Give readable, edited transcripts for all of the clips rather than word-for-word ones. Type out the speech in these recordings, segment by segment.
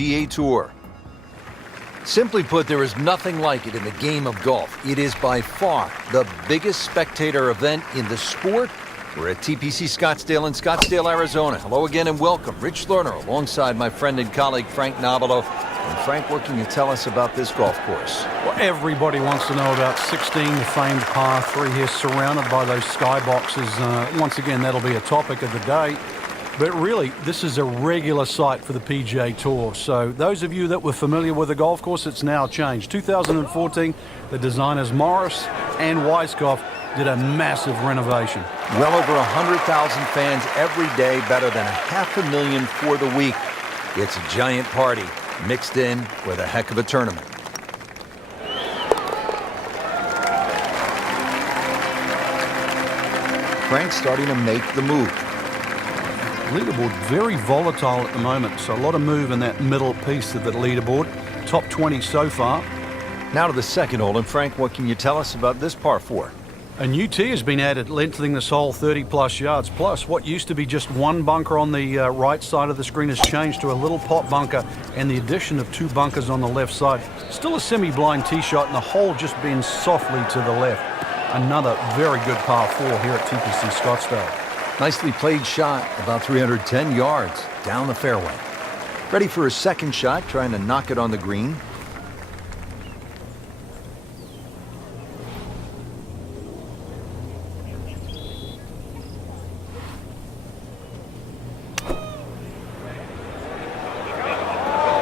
PGA Tour. Simply put, there is nothing like it in the game of golf. It is by far the biggest spectator event in the sport. We're at TPC Scottsdale in Scottsdale, Arizona. Hello again and welcome. Rich Lerner alongside my friend and colleague Frank Nobilo. And Frank, what can you tell us about this golf course? Well, everybody wants to know about 16, the famed par 3 here, surrounded by those skyboxes. Once again, that'll be a topic of the day. But really, this is a regular site for the PGA Tour. So those of you that were familiar with the golf course, it's now changed. 2014, the designers Morris and Weiskopf did a massive renovation. Well over 100,000 fans every day, better than 500,000 for the week. It's a giant party mixed in with a heck of a tournament. Frank's starting to make the move. Leaderboard very volatile at the moment, so a lot of move in that middle piece of the leaderboard. Top 20 so far. Now to the second hole, and Frank, what can you tell us about this par 4? A new tee has been added, lengthening this hole 30-plus yards. Plus, what used to be just one bunker on the right side of the screen has changed to a little pot bunker, and the addition of 2 bunkers on the left side. Still a semi-blind tee shot, and the hole just bends softly to the left. Another very good par 4 here at TPC Scottsdale. Nicely played shot, about 310 yards down the fairway. Ready for his second shot, trying to knock it on the green.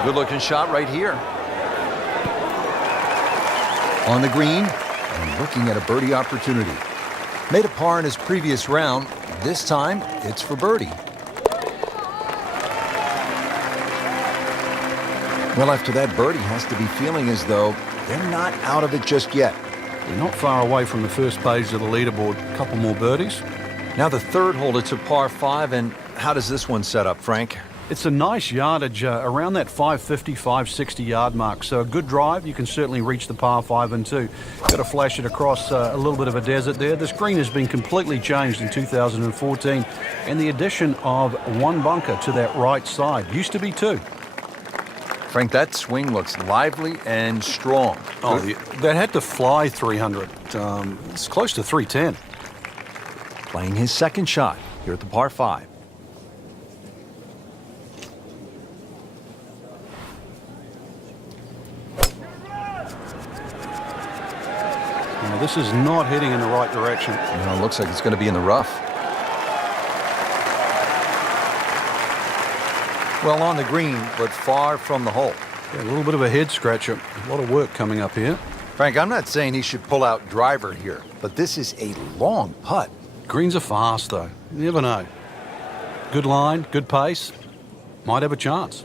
Good-looking shot right here. On the green, and looking at a birdie opportunity. Made a par in his previous round. This time, it's for birdie. Well, after that, birdie has to be feeling as though they're not out of it just yet. They're not far away from the first page of the leaderboard. A couple more birdies. Now the third hole, it's a par 5, and how does this one set up, Frank? It's a nice yardage around that 550, 560 yard mark. So a good drive, you can certainly reach the par 5 and 2. Got to flash it across a little bit of a desert there. This green has been completely changed in 2014. And the addition of 1 bunker to that right side. Used to be 2. Frank, that swing looks lively and strong. Oh, that had to fly 300. It's close to 310. Playing his second shot here at the par 5. This is not heading in the right direction. It looks like it's going to be in the rough. Well, on the green, but far from the hole. Yeah, a little bit of a head scratcher. A lot of work coming up here. Frank, I'm not saying he should pull out driver here, but this is a long putt. Greens are fast, though. You never know. Good line, good pace. Might have a chance.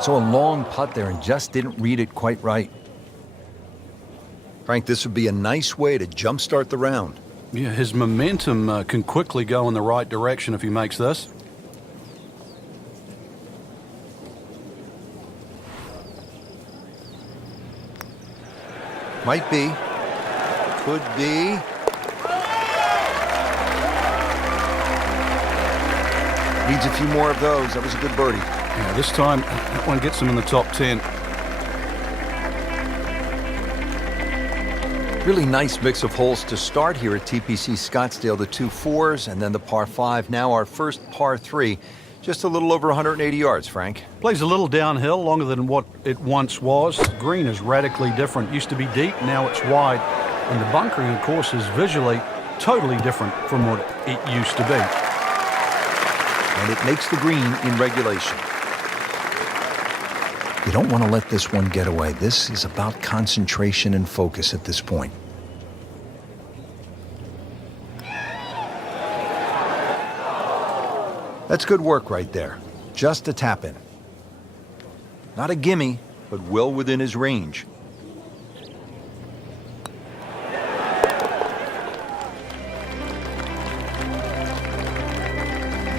So a long putt there and just didn't read it quite right. Frank, this would be a nice way to jumpstart the round. Yeah, his momentum can quickly go in the right direction if he makes this. Might be. Could be. Needs a few more of those. That was a good birdie. Yeah, this time, that one gets him in the top 10. Really nice mix of holes to start here at TPC Scottsdale. The 2 4s and then the par 5. Now our first par 3. Just a little over 180 yards, Frank. Plays a little downhill, longer than what it once was. The green is radically different. Used to be deep, now it's wide. And the bunkering, of course, is visually totally different from what it used to be. And it makes the green in regulation. You don't want to let this one get away. This is about concentration and focus at this point. That's good work right there. Just a tap in. Not a gimme, but well within his range.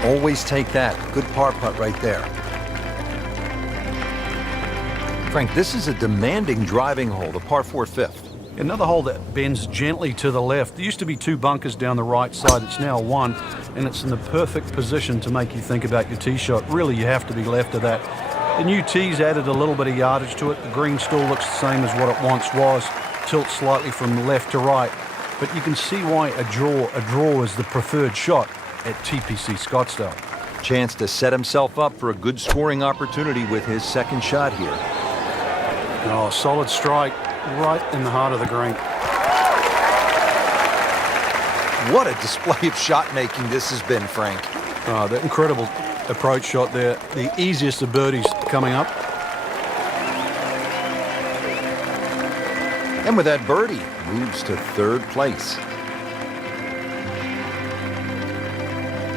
Always take that. Good par putt right there. Frank, this is a demanding driving hole, the par 4 fifth. Another hole that bends gently to the left. There used to be 2 bunkers down the right side. It's now 1, and it's in the perfect position to make you think about your tee shot. Really, you have to be left of that. The new tee's added a little bit of yardage to it. The green still looks the same as what it once was. Tilts slightly from left to right. But you can see why a draw is the preferred shot at TPC Scottsdale. Chance to set himself up for a good scoring opportunity with his second shot here. Oh, solid strike right in the heart of the green. What a display of shot making this has been, Frank. Oh, that incredible approach shot there. The easiest of birdies coming up. And with that birdie, moves to third place.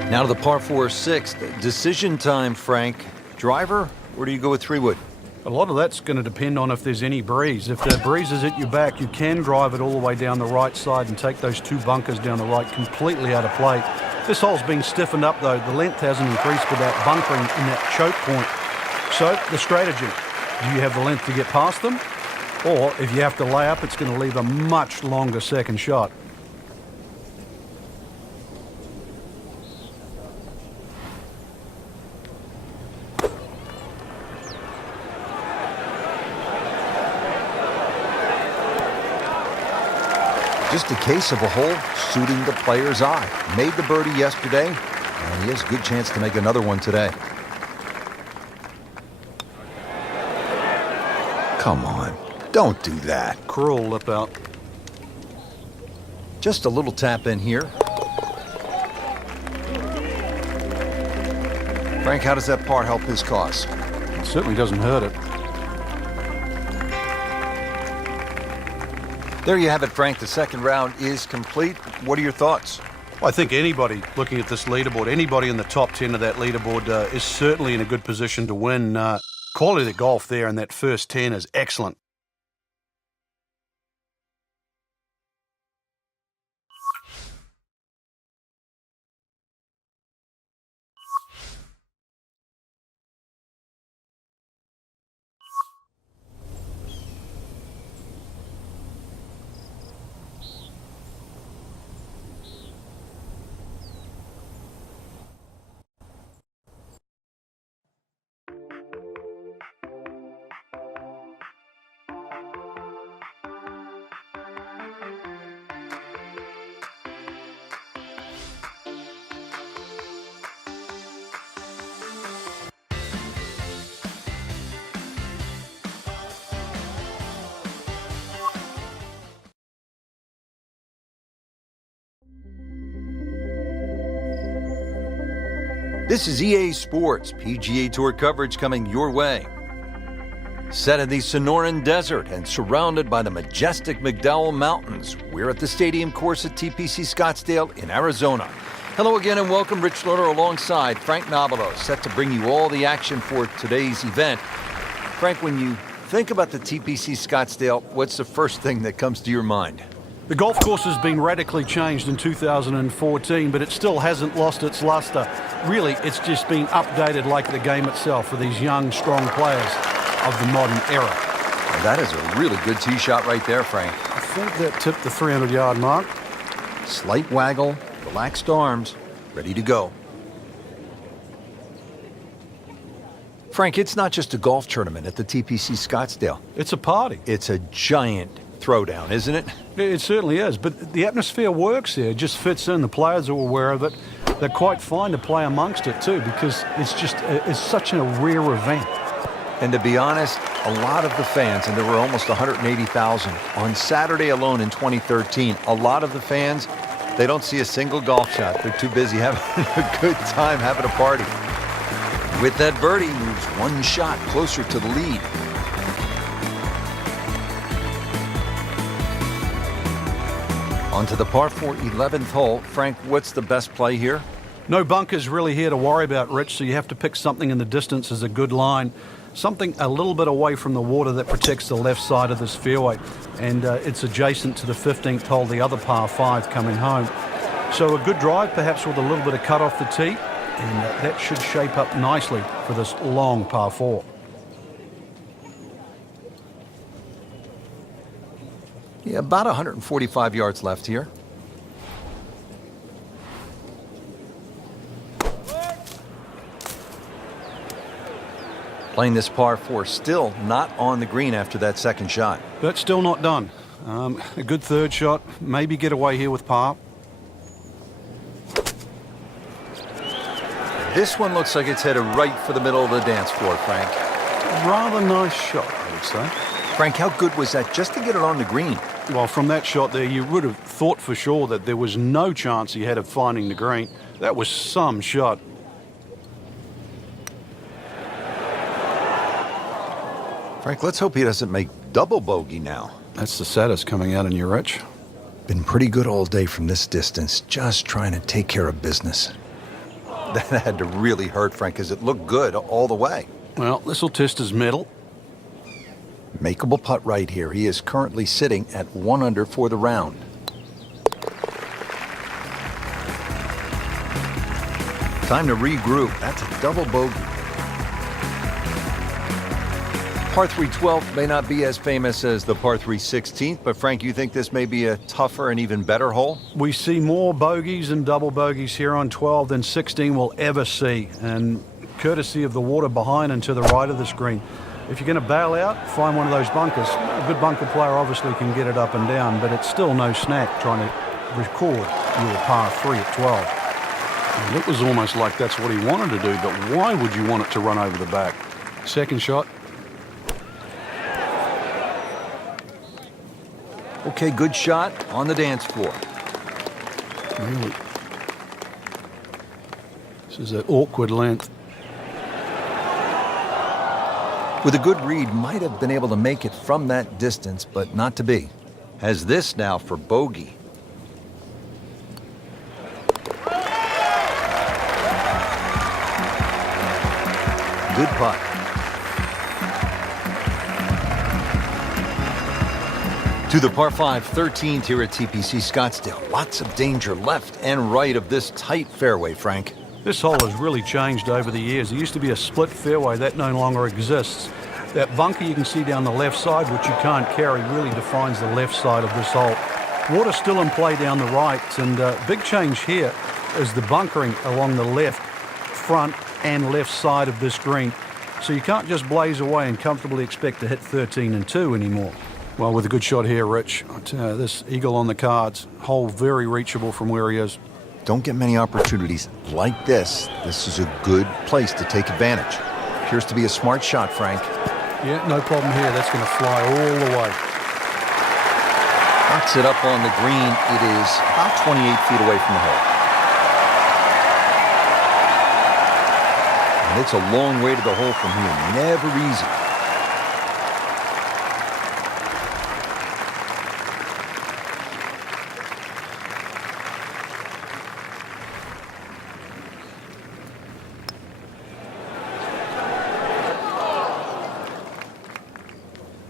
Now to the par 4 sixth. Decision time, Frank. Driver, or do you go with 3-wood? A lot of that's going to depend on if there's any breeze. If the breeze is at your back, you can drive it all the way down the right side and take those 2 bunkers down the right completely out of play. This hole's been stiffened up, though. The length hasn't increased with that bunkering in that choke point. So the strategy, do you have the length to get past them? Or if you have to lay up, it's going to leave a much longer second shot. Just a case of a hole suiting the player's eye. Made the birdie yesterday, and he has a good chance to make another one today. Come on, don't do that. Cruel lip out. Just a little tap in here. Frank, how does that par help his cause? It certainly doesn't hurt it. There you have it, Frank. The second round is complete. What are your thoughts? I think anybody looking at this leaderboard, anybody in the top 10 of that leaderboard is certainly in a good position to win. Quality of the golf there in that first 10 is excellent. This is EA Sports PGA Tour coverage coming your way. Set in the Sonoran Desert and surrounded by the majestic McDowell Mountains, we're at the stadium course at TPC Scottsdale in Arizona. Hello again and welcome. Rich Lohner alongside Frank Nobilo, set to bring you all the action for today's event. Frank, when you think about the TPC Scottsdale, what's the first thing that comes to your mind? The golf course has been radically changed in 2014, but it still hasn't lost its luster. Really, it's just been updated like the game itself for these young, strong players of the modern era. Well, that is a really good tee shot right there, Frank. I think that tipped the 300-yard mark. Slight waggle, relaxed arms, ready to go. Frank, it's not just a golf tournament at the TPC Scottsdale. It's a party. It's a giant throwdown, isn't it? It certainly is, but the atmosphere works there. It just fits in. The players are aware of it. They're quite fine to play amongst it too, because it's such a rare event. And to be honest, a lot of the fans, and there were almost 180,000 on Saturday alone in 2013, a lot of the fans, they don't see a single golf shot. They're too busy having a good time, having a party. With that birdie, moves one shot closer to the lead. On to the par 4 11th hole. Frank, what's the best play here? No bunkers really here to worry about, Rich, so you have to pick something in the distance as a good line. Something a little bit away from the water that protects the left side of this fairway. And it's adjacent to the 15th hole, the other par 5 coming home. So a good drive, perhaps with a little bit of cut off the tee, and that should shape up nicely for this long par 4. Yeah, about 145 yards left here. Playing this par 4, still not on the green after that second shot. But still not done. A good third shot. Maybe get away here with par. This one looks like it's headed right for the middle of the dance floor, Frank. Rather nice shot, I would say. Frank, how good was that just to get it on the green? Well, from that shot there, you would have thought for sure that there was no chance he had of finding the green. That was some shot. Frank, let's hope he doesn't make double bogey now. That's the saddest coming out in you, Rich. Been pretty good all day from this distance, just trying to take care of business. That had to really hurt, Frank, because it looked good all the way. Well, this will test his mettle. Makeable putt right here. He is currently sitting at 1 under for the round. Time to regroup. That's a double bogey. Par 3 12 may not be as famous as the par 3 16th, but Frank, you think this may be a tougher and even better hole? We see more bogeys and double bogeys here on 12 than 16 will ever see, and courtesy of the water behind and to the right of the screen. If you're going to bail out, find one of those bunkers. A good bunker player obviously can get it up and down, but it's still no snack trying to record your par 3 at 12. And it was almost like that's what he wanted to do, but why would you want it to run over the back? Second shot. Okay, good shot on the dance floor. Really? This is an awkward length. With a good read, might have been able to make it from that distance, but not to be. Has this now for bogey. Good putt. To the par 5 13th here at TPC Scottsdale. Lots of danger left and right of this tight fairway, Frank. This hole has really changed over the years. There used to be a split fairway. That no longer exists. That bunker you can see down the left side, which you can't carry, really defines the left side of this hole. Water's still in play down the right, and big change here is the bunkering along the left, front and left side of this green. So you can't just blaze away and comfortably expect to hit 13 and 2 anymore. Well, with a good shot here, Rich, this eagle on the cards, hole very reachable from where he is. Don't get many opportunities like this. This is a good place to take advantage. Appears to be a smart shot, Frank. Yeah, no problem here. That's going to fly all the way. Knocks it up on the green. It is about 28 feet away from the hole. And it's a long way to the hole from here. Never easy.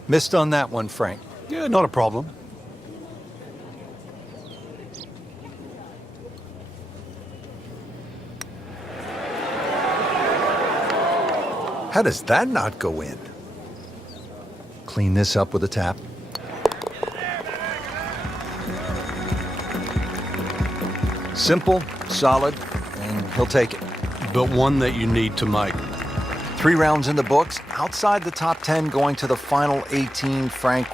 Missed on that one, Frank. Yeah, not a problem. How does that not go in? Clean this up with a tap. Simple, solid, and he'll take it. But one that you need to make. 3 rounds in the books, outside the top 10 going to the final 18. Frank,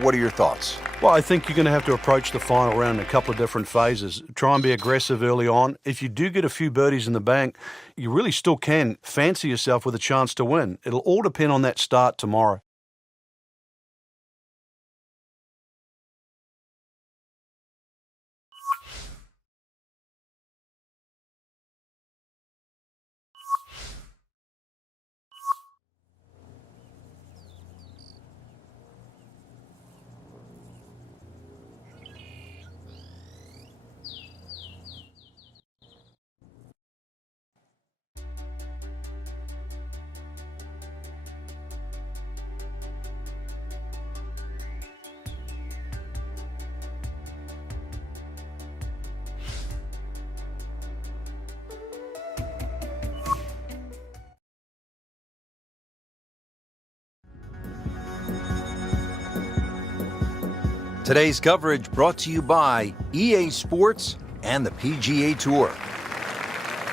what are your thoughts? Well, I think you're going to have to approach the final round in a couple of different phases. Try and be aggressive early on. If you do get a few birdies in the bank, you really still can fancy yourself with a chance to win. It'll all depend on that start tomorrow. Today's coverage brought to you by EA Sports and the PGA Tour.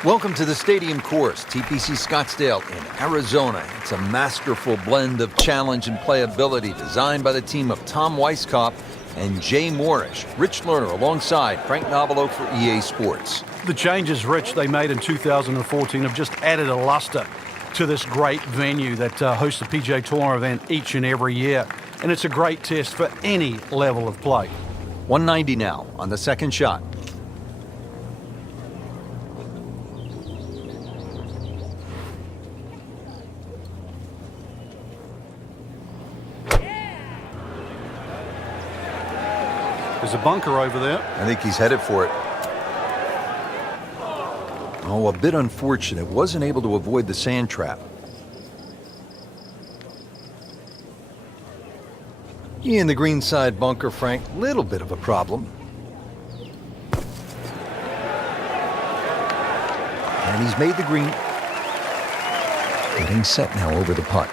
Welcome to the Stadium Course, TPC Scottsdale in Arizona. It's a masterful blend of challenge and playability designed by the team of Tom Weisskopf and Jay Morrish. Rich Lerner alongside Frank Nobilo for EA Sports. The changes, Rich, they made in 2014 have just added a luster to this great venue that hosts the PGA Tour event each and every year. And it's a great test for any level of play. 190 now on the second shot. There's a bunker over there. I think he's headed for it. Oh, a bit unfortunate. Wasn't able to avoid the sand trap. In the greenside bunker, Frank, little bit of a problem. And he's made the green. Getting set now over the putt.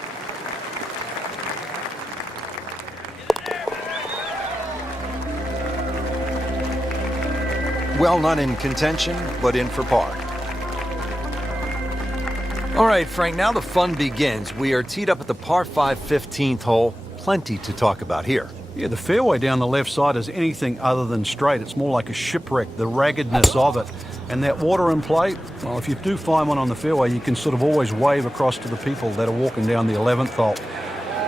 Well, not in contention, but in for par. All right, Frank, now the fun begins. We are teed up at the par 5 15th hole. Plenty to talk about here. Yeah, the fairway down the left side is anything other than straight. It's more like a shipwreck, the raggedness of it. And that water in play, well, if you do find one on the fairway, you can sort of always wave across to the people that are walking down the 11th hole.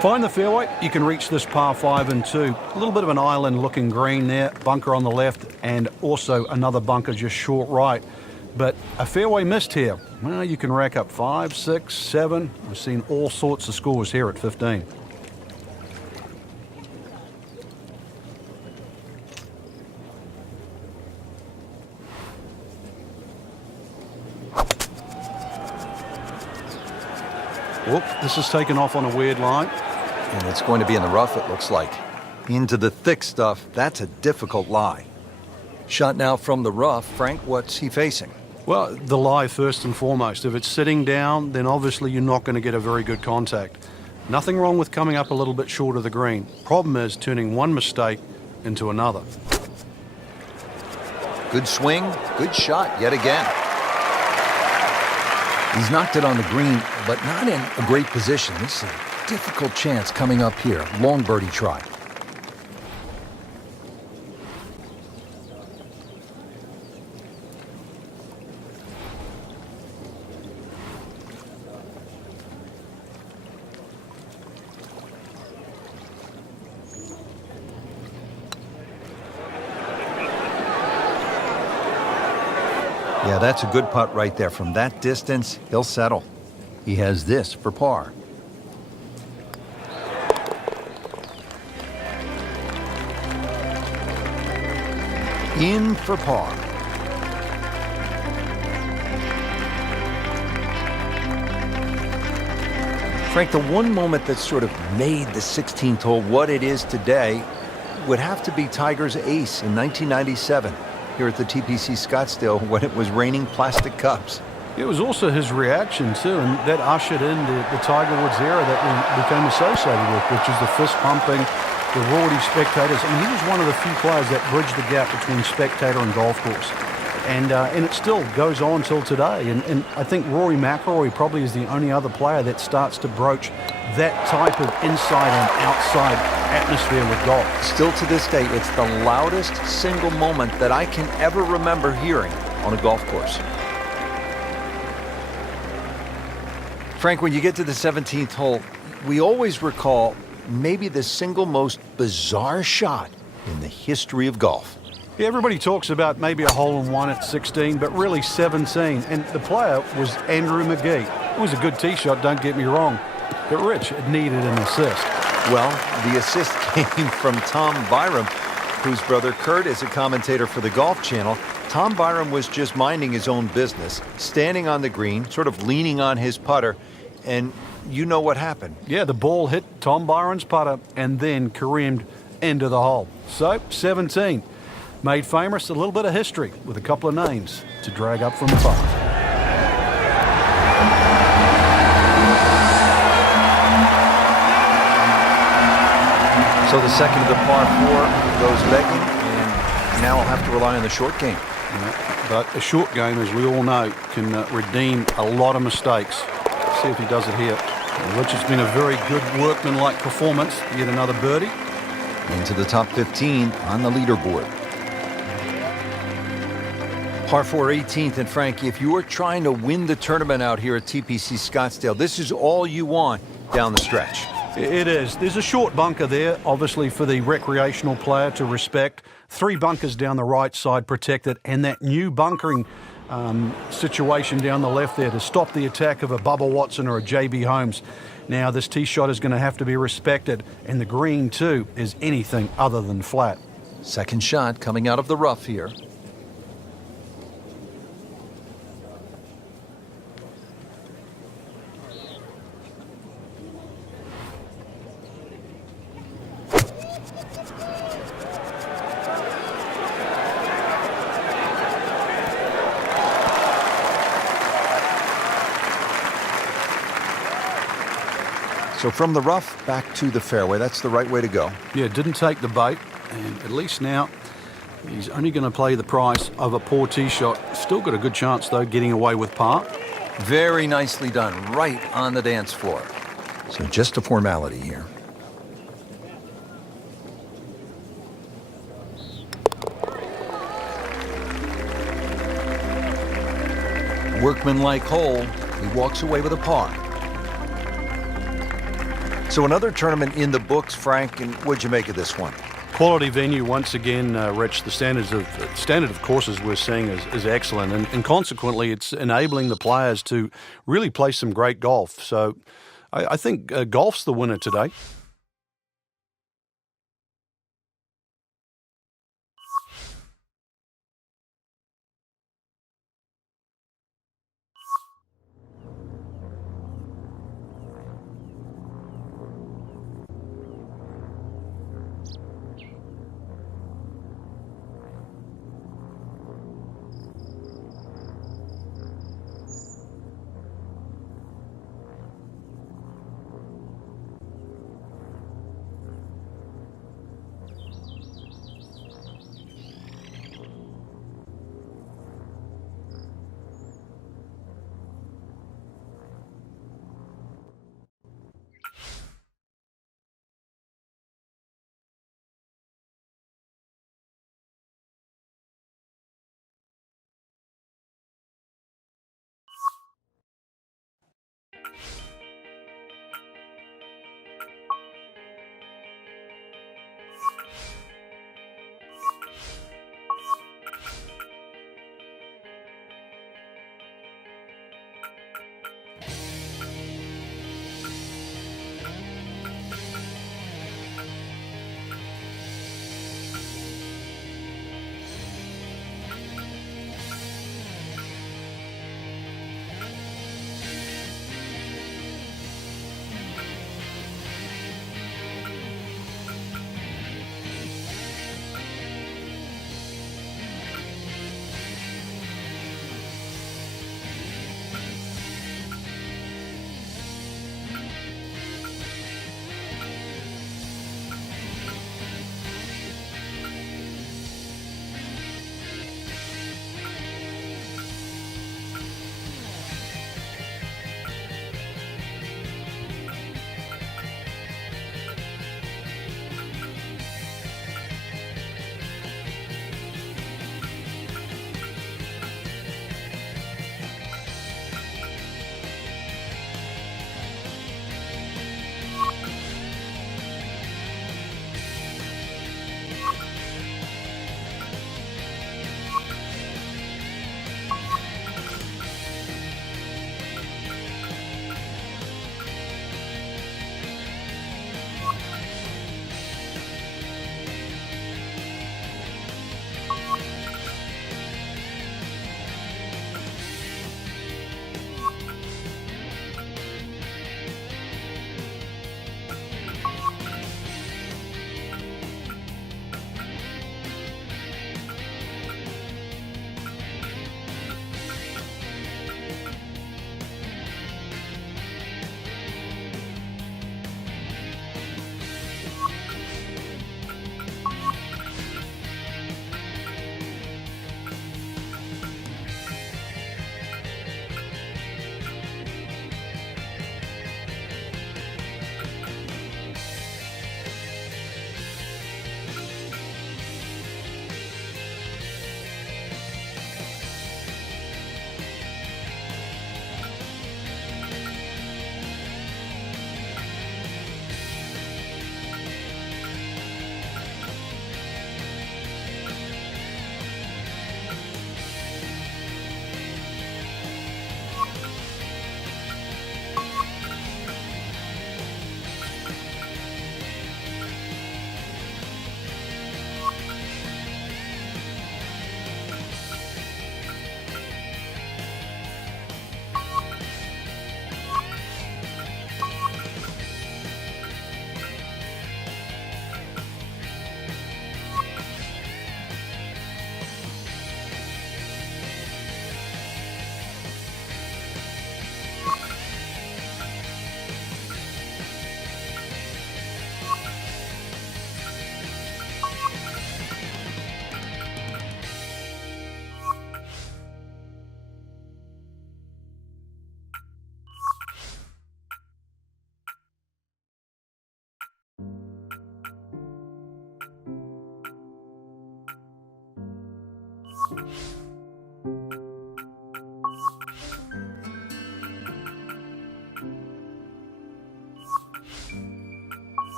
Find the fairway, you can reach this par 5 and 2. A little bit of an island-looking green there, bunker on the left, and also another bunker just short right. But a fairway missed here. Well, you can rack up 5, 6, 7. We've seen all sorts of scores here at 15. Whoop, this is taken off on a weird line. And it's going to be in the rough, it looks like. Into the thick stuff, that's a difficult lie. Shot now from the rough. Frank, what's he facing? Well, the lie first and foremost. If it's sitting down, then obviously you're not going to get a very good contact. Nothing wrong with coming up a little bit short of the green. Problem is turning one mistake into another. Good swing, good shot yet again. He's knocked it on the green, but not in a great position. This is a difficult chance coming up here. Long birdie try. Yeah, that's a good putt right there. From that distance, he'll settle. He has this for par. In for par. Frank, the one moment that sort of made the 16th hole what it is today would have to be Tiger's ace in 1997 here at the TPC Scottsdale when it was raining plastic cups. It was also his reaction, too, and that ushered in the Tiger Woods era that we became associated with, which is the fist pumping, the rowdy spectators. And he was one of the few players that bridged the gap between spectator and golf course. And it still goes on till today. And I think Rory McIlroy probably is the only other player that starts to broach that type of inside and outside atmosphere with golf. Still to this day, it's the loudest single moment that I can ever remember hearing on a golf course. Frank, when you get to the 17th hole, we always recall maybe the single most bizarre shot in the history of golf. Yeah, everybody talks about maybe a hole-in-one at 16, but really 17. And the player was Andrew McGee. It was a good tee shot, don't get me wrong. But Rich, it needed an assist. Well, the assist came from Tom Byram, whose brother Kurt is a commentator for the Golf Channel. Tom Byram was just minding his own business, standing on the green, sort of leaning on his putter, and you know what happened. Yeah, the ball hit Tom Byram's putter and then careened into the hole. So, 17. Made famous a little bit of history with a couple of names to drag up from the top. So the second of the par 4 goes begging, and now I'll have to rely on the short game. But a short game, as we all know, can redeem a lot of mistakes. See if he does it here. Which has been a very good workmanlike performance. Yet another birdie. Into the top 15 on the leaderboard. Par 4 18th, and Frankie, if you are trying to win the tournament out here at TPC Scottsdale, this is all you want down the stretch. It is. There's a short bunker there, obviously for the recreational player to respect. 3 bunkers down the right side protected, and that new bunkering situation down the left there to stop the attack of a Bubba Watson or a JB Holmes. Now this tee shot is going to have to be respected, and the green too is anything other than flat. Second shot coming out of the rough here. So from the rough back to the fairway, that's the right way to go. Yeah, didn't take the bait, and at least now he's only going to play the price of a poor tee shot. Still got a good chance, though, getting away with par. Very nicely done, right on the dance floor. So just a formality here. Workmanlike hole, he walks away with a par. So another tournament in the books, Frank, and what'd you make of this one? Quality venue once again, Rich. The standard of courses we're seeing is excellent, and consequently it's enabling the players to really play some great golf. So I think golf's the winner today.